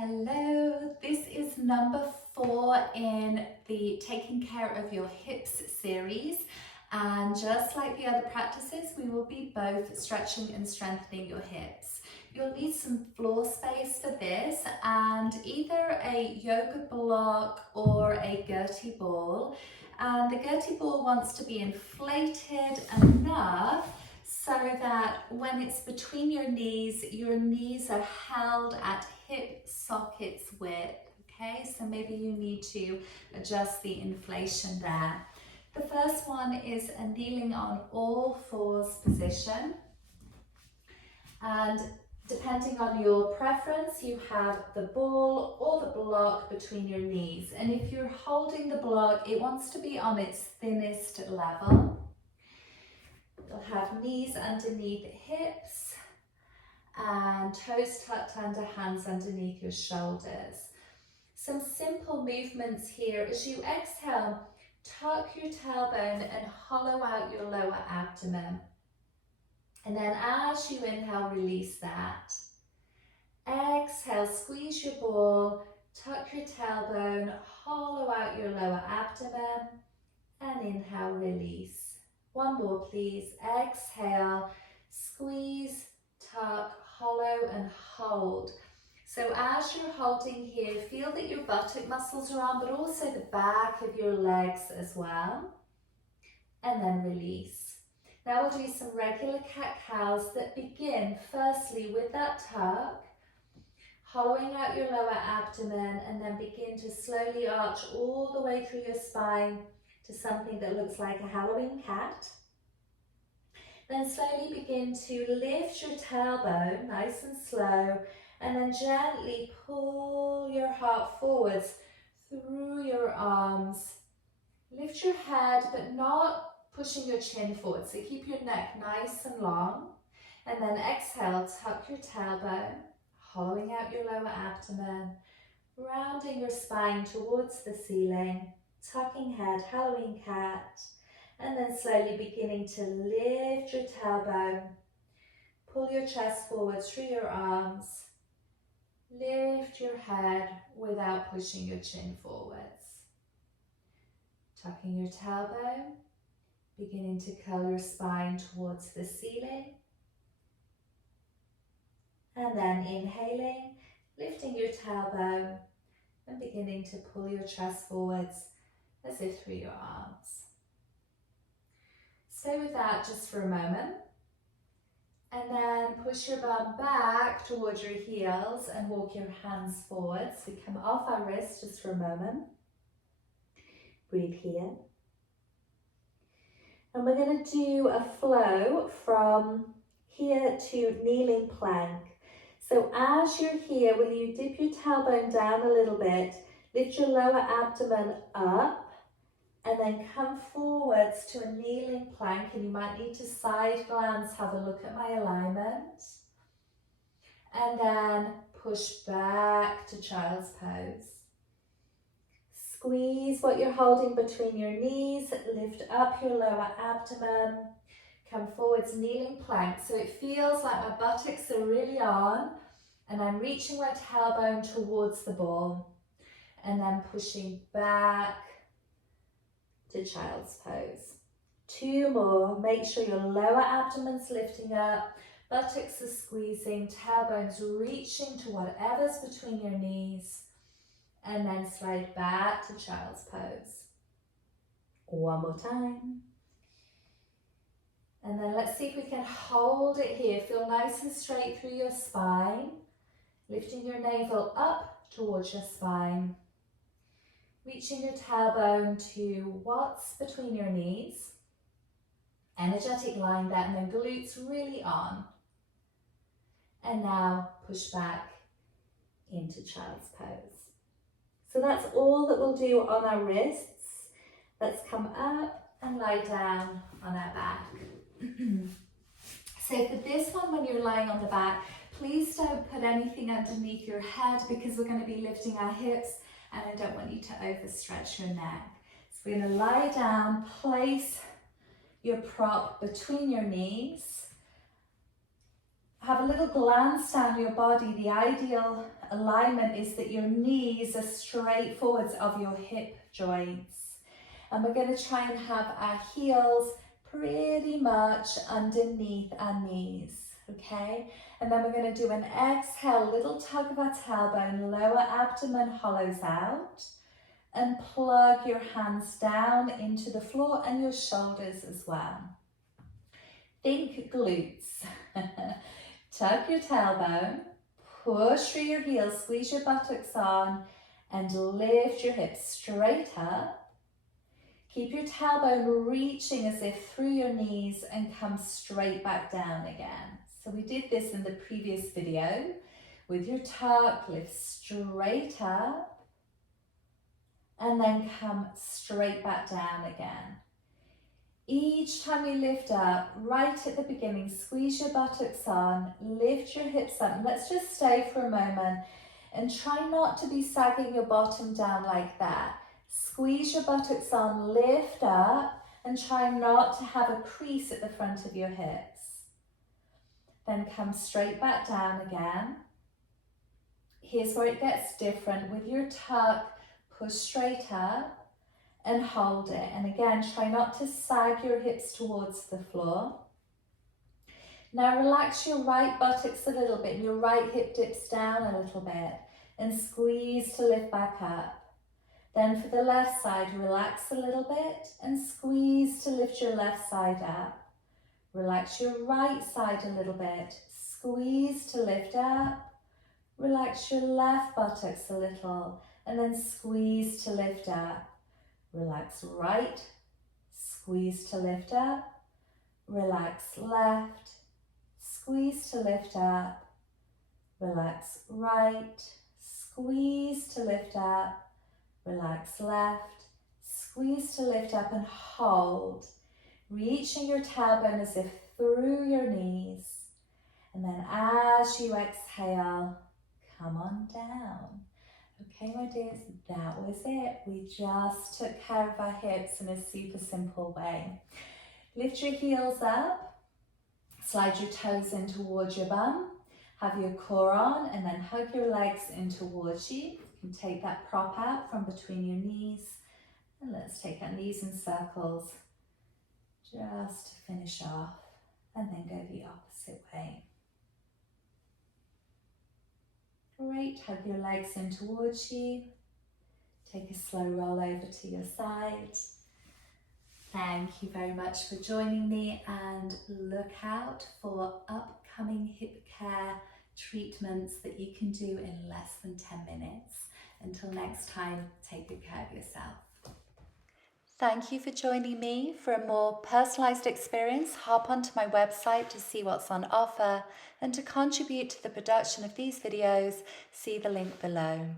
Hello, this is number 4 in the Taking Care of Your Hips series, and just like the other practices, we will be both stretching and strengthening your hips. You'll need some floor space for this, and either a yoga block or a Gertie ball. And the Gertie ball wants to be inflated enough so that when it's between your knees are held at hip sockets width, okay? So maybe you need to adjust the inflation there. The first one is a kneeling on all fours position. And depending on your preference, you have the ball or the block between your knees. And if you're holding the block, it wants to be on its thinnest level. You'll have knees underneath hips and toes tucked under, hands underneath your shoulders. Some simple movements here. As you exhale, tuck your tailbone and hollow out your lower abdomen. And then as you inhale, release that. Exhale, squeeze your ball, tuck your tailbone, hollow out your lower abdomen, and inhale, release. One more, please. Exhale, squeeze, tuck, hollow, and hold. So as you're holding here, feel that your buttock muscles are on, but also the back of your legs as well. And then release. Now we'll do some regular cat-cows that begin firstly with that tuck, hollowing out your lower abdomen, and then begin to slowly arch all the way through your spine to something that looks like a Halloween cat. Then slowly begin to lift your tailbone, nice and slow, and then gently pull your heart forwards through your arms. Lift your head, but not pushing your chin forward, so keep your neck nice and long. And then exhale, tuck your tailbone, hollowing out your lower abdomen, rounding your spine towards the ceiling, tucking head, Halloween cat, and then slowly beginning to lift your tailbone, pull your chest forward through your arms, lift your head without pushing your chin forwards, tucking your tailbone, beginning to curl your spine towards the ceiling, and then inhaling, lifting your tailbone, and beginning to pull your chest forwards as if through your arms. Stay with that just for a moment. And then push your bum back towards your heels and walk your hands forward. So we come off our wrists just for a moment. Breathe here. And we're going to do a flow from here to kneeling plank. So as you're here, will you dip your tailbone down a little bit, lift your lower abdomen up, and then come forwards to a kneeling plank, and you might need to side glance, have a look at my alignment. And then push back to child's pose. Squeeze what you're holding between your knees, lift up your lower abdomen, come forwards, kneeling plank. So it feels like my buttocks are really on, and I'm reaching my tailbone towards the ball, and then pushing back to child's pose. 2 more. Make sure your lower abdomen's lifting up, buttocks are squeezing, tailbone's reaching to whatever's between your knees, and then slide back to child's pose. One more time. And then let's see if we can hold it here. Feel nice and straight through your spine, lifting your navel up towards your spine. Reaching your tailbone to what's between your knees. Energetic line there, and then glutes really on. And now push back into child's pose. So that's all that we'll do on our wrists. Let's come up and lie down on our back. So for this one, when you're lying on the back, please don't put anything underneath your head, because we're going to be lifting our hips, and I don't want you to overstretch your neck. So we're going to lie down, place your prop between your knees, have a little glance down your body. The ideal alignment is that your knees are straight forwards of your hip joints. And we're going to try and have our heels pretty much underneath our knees, okay? And then we're going to do an exhale, little tug of our tailbone, lower abdomen hollows out, and plug your hands down into the floor and your shoulders as well. Think glutes. Tuck your tailbone, push through your heels, squeeze your buttocks on, and lift your hips straight up. Keep your tailbone reaching as if through your knees and come straight back down again. So we did this in the previous video. With your tuck, lift straight up, and then come straight back down again. Each time you lift up, right at the beginning, squeeze your buttocks on, lift your hips up. And let's just stay for a moment and try not to be sagging your bottom down like that. Squeeze your buttocks on, lift up, and try not to have a crease at the front of your hips. Then come straight back down again. Here's where it gets different. With your tuck, push straight up and hold it. And again, try not to sag your hips towards the floor. Now relax your right buttocks a little bit and your right hip dips down a little bit and squeeze to lift back up. Then for the left side, relax a little bit and squeeze to lift your left side up. Relax your right side a little bit, squeeze to lift up. Relax your left buttocks a little and then squeeze to lift up. Relax right, squeeze to lift up, relax left, squeeze to lift up, relax right, squeeze to lift up, relax left, squeeze to lift up and hold. Reaching your tailbone as if through your knees. And then as you exhale, come on down. Okay, my dears, that was it. We just took care of our hips in a super simple way. Lift your heels up, slide your toes in towards your bum, have your core on, and then hug your legs in towards you. You can take that prop out from between your knees. And let's take our knees in circles just to finish off, and then go the opposite way. Great, hug your legs in towards you. Take a slow roll over to your side. Thank you very much for joining me, and look out for upcoming hip care treatments that you can do in less than 10 minutes. Until next time, take good care of yourself. Thank you for joining me. For a more personalised experience, hop onto my website to see what's on offer, and to contribute to the production of these videos, see the link below.